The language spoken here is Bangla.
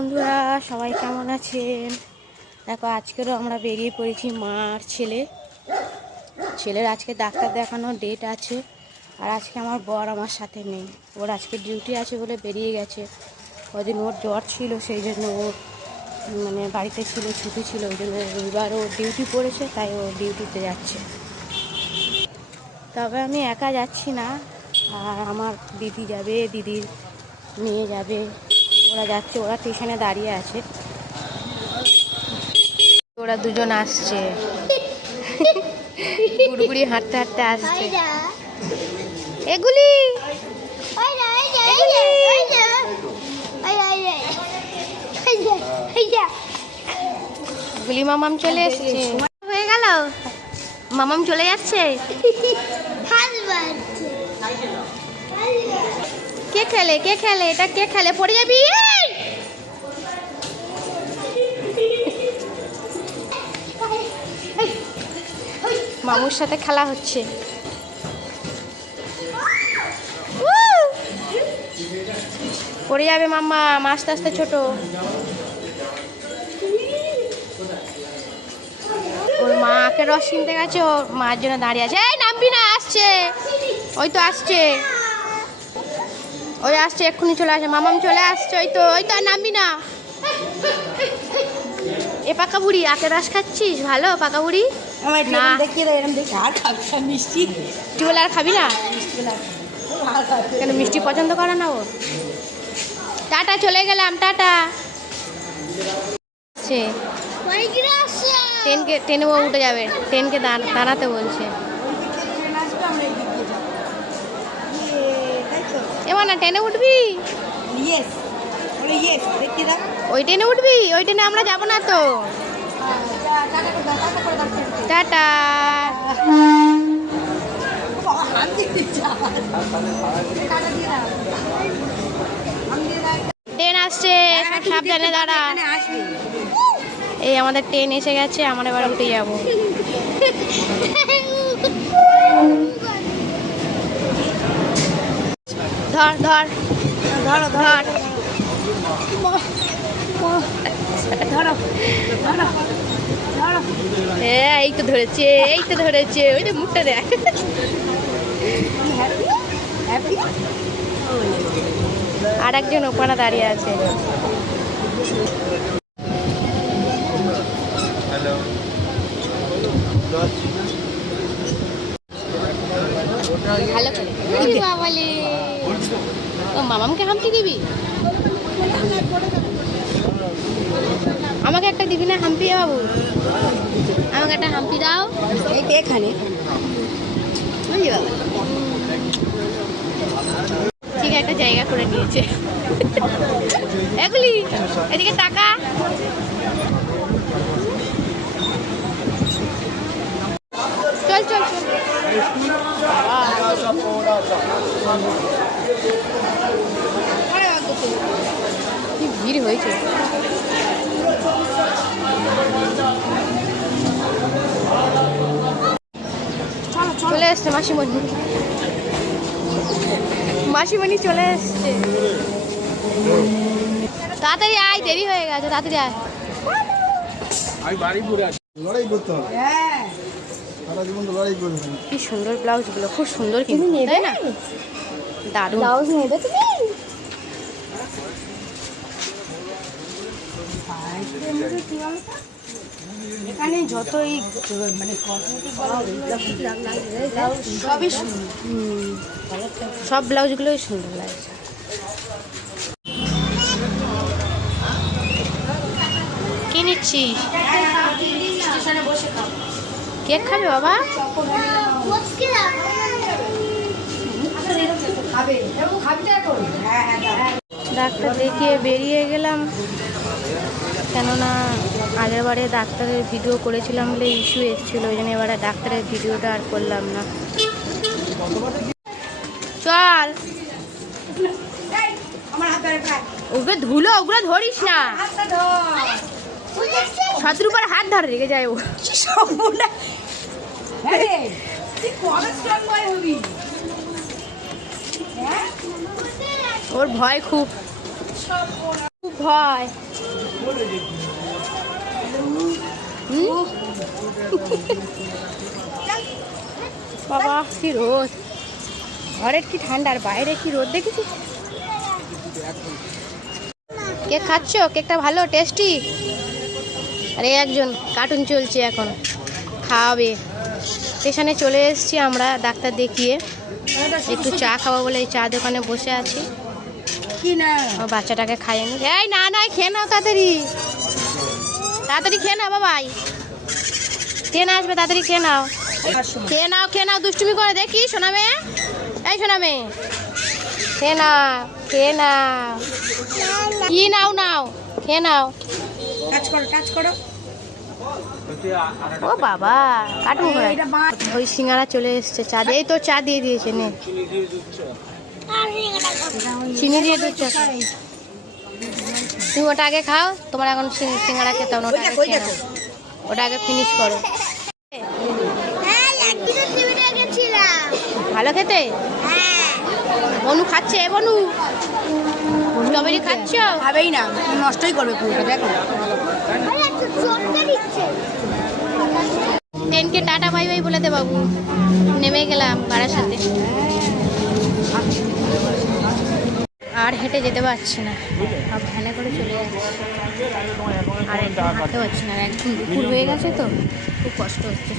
বন্ধুরা, সবাই কেমন আছেন? দেখো, আজকেরও আমরা বেরিয়ে পড়েছি মা আর ছেলে। ছেলের আজকে ডাক্তার দেখানোর ডেট আছে, আর আজকে আমার বর আমার সাথে নেই। ওর আজকে ডিউটি আছে বলে বেরিয়ে গেছে। ওদিন ওর জ্বর ছিল, সেই জন্য ও মানে বাড়িতে ছিল, ছুটি ছিল, ওই জন্য রবিবার ও ডিউটি পড়েছে, তাই ও ডিউটিতে যাচ্ছে। তবে আমি একা যাচ্ছি না, আর আমার দিদি যাবে, দিদির মেয়ে যাবে। ওরা যাচ্ছে, ওরা টিউশনে দাঁড়িয়ে আছে। ওরা দুজন আসছে। গুড়গুড়ি হাঁটতে হাঁটতে আসছে। এগুলি! গুলি মামাম চলে এসছে। হয়ে গেল? মামাম চলে যাচ্ছে? কে খেলে কে খেলে? এটা কে খেলে? পড়ে যাবি! মামুর সাথে খেলা হচ্ছে। পড়ে যাবে মাম্মা আস্তে আস্তে ছোট। ওর মাকে রস কিনতে গেছে, ওর মার জন্য দাঁড়িয়ে আছে। এই, নামবি না, আসছে। ওই তো আসছে। ওই আসছে এক্ষুনি চলে আসে। মামাম চলে আসছে ওই তো ওই তো আর নামবি না। এ পাকা বুড়ি আকে রস খাচ্ছিস? ভালো পাকা বুড়ি? না। দেখিয়ে দাও এরকম দেখি। আর খাবি না মিষ্টি। আর খাবি। কেন মিষ্টি পছন্দ করে না ও? টাটা চলে গেলাম টাটা। সে ট্রেনকে ট্রেনে ও উঠে যাবে। ট্রেনকে দাঁড়- দাঁড়াতে বলছে ট্রেন আসবে, আমরা এদিক দিয়ে যাব। ইয়ে, এবার না ট্রেনে উঠবি। ওই ট্রেনে উঠবি? ওই ট্রেনে আমরা যাব না তো। টাটা। ট্রেন আসছে সাবধানে দাঁড়া। এই আমাদের ট্রেন এসে গেছে আমরা এবার উঠে যাব। ধর ধর। ধরো, ধরো। হ্যাঁ এই তো ধরেছে এই তো ধরেছে ওই তো মুখটা দেখ? আর একজন ওখানে দাঁড়িয়ে আছে। হ্যালো মামামকে হামটি দিবি আমাকে একটা দিবি না হাম্পি বাবু আমাকে একটা হাম্পি দাও এখানে। ঠিক একটা জায়গা করে নিয়েছে এগুলি এদিকে টাকা চল চল চল কি ভিড় হয়েছে চলে এসছে মাসিমণি। মাসিমণি চলে এসছে। তাড়াতাড়ি আয় দেরি হয়ে গেছে তাড়াতাড়ি আয়। আমি বাড়ি ঘুরে আসি। লড়াই করতে হবে। হ্যাঁ। সারা জীবন লড়াই করবে। কি সুন্দর ব্লাউজগুলো খুব সুন্দর কিন্তু তাই না? দারুণ। ব্লাউজ নেবে তুমি? এখানে যতই মানে সবই সব ব্লাউজগুলোই সুন্দর লাগছে। কি কেক খাবে বাবা। ডাক্তার দেখিয়ে বেরিয়ে গেলাম। কেননা আগের বারে ডাক্তারের ভিডিও করেছিলাম বলে ইস্যু এসেছিল ওই জন্য এবারে ডাক্তারের ভিডিওটা আর করলাম না। চল। ওগুলো ধুলো ওগুলো ধরিস না। ধর হাত ধরে রেখে যায় ও। হ্যাঁ? ওর ভয় খুব। খুব ভয়? বাবা, কি রোদ। ঘরের কি ঠান্ডার বাইরে কি রোদ দেখেছিস? কেক খাচ্ছ? কেকটা ভালো, টেস্টি? আরে একজন কার্টুন চলছে এখন। খাওয়াবে। স্টেশনে চলে এসেছি আমরা ডাক্তার দেখিয়ে। একটু চা খাব বলে এই চা দোকানে বসে আছি। আমার বাচ্চাটাকে খাইয়ে নি। এই না না খেয়ে নাও তাড়াতাড়ি। তাড়াতাড়ি খেয়ে নাও বাবাই খেয়ে না আসবে তাড়াতাড়ি খেয়ে নাও। খেয়ে নাও খেয়ে নাও দুষ্টুমি করে দেখি শোনাবে এই শোনাবে খেয়ে নাও খেয়ে নাও। কি নাও নাও খেয়ে নাও। কাজ করো কাজ করো। ও বাবা কাটুন ওই সিঙ্গারা চলে এসছে চা দিয়ে এই তো চা দিয়ে দিয়েছে নে। চিনি দিয়ে দুধ চা তুমি ওটা আগে খাও তোমার এখন সিং- সিঙ্গারা খেতে হবে না, ওটা আগে খেয়ে নাও। ওটা আগে ফিনিশ করো। ভালো খেতে? বনু খাচ্ছে এ বনু। স্ট্রবেরি খাচ্ছ? খাবেই না নষ্টই করবে পুরোটা দেখো। ট্রেনকে টাটা বাই বাই বলে দে বাবু। নেমে গেলাম ভাড়ার সাথে আর হেঁটে যেতে পারছি না আর ভ্যানে করে চলে যাচ্ছি আর হাঁটতে পারছি না একদম দুপুর হয়ে গেছে তো, খুব কষ্ট হচ্ছে।